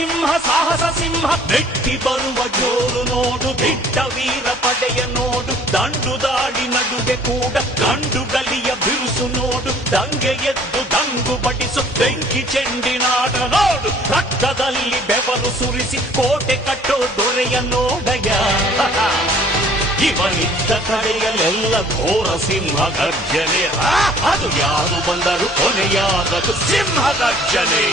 ಸಿಂಹ ಸಾಹಸ ಸಿಂಹ ಮೆಟ್ಟಿ ಬರುವ ಜೋರು ನೋಡು ಬಿಟ್ಟ ವೀರ ಪಡೆಯ ನೋಡು ದಂಡು ದಾಡಿ ನಡುವೆ ಕೂಡ ಗಂಡು ಗಲಿಯ ಬಿರುಸು ನೋಡು ದಂಗೆ ಎದ್ದು ದಂಗು ಬಡಿಸು ಬೆಂಕಿ ಚೆಂಡಿನಾಟ ನೋಡು ರಕ್ತದಲ್ಲಿ ಬೆವರು ಸುರಿಸಿ ಕೋಟೆ ಕಟ್ಟೋ ದೊರೆಯ ನೋಡಯ ಇವನಿದ್ದ ಕಡೆಯಲ್ಲೆಲ್ಲ ಘೋರ ಸಿಂಹ ಗರ್ಜನೆ ಅದು ಯಾರು ಬಂದರು ಕೊನೆಯಾದದು ಸಿಂಹ ಗರ್ಜನೆ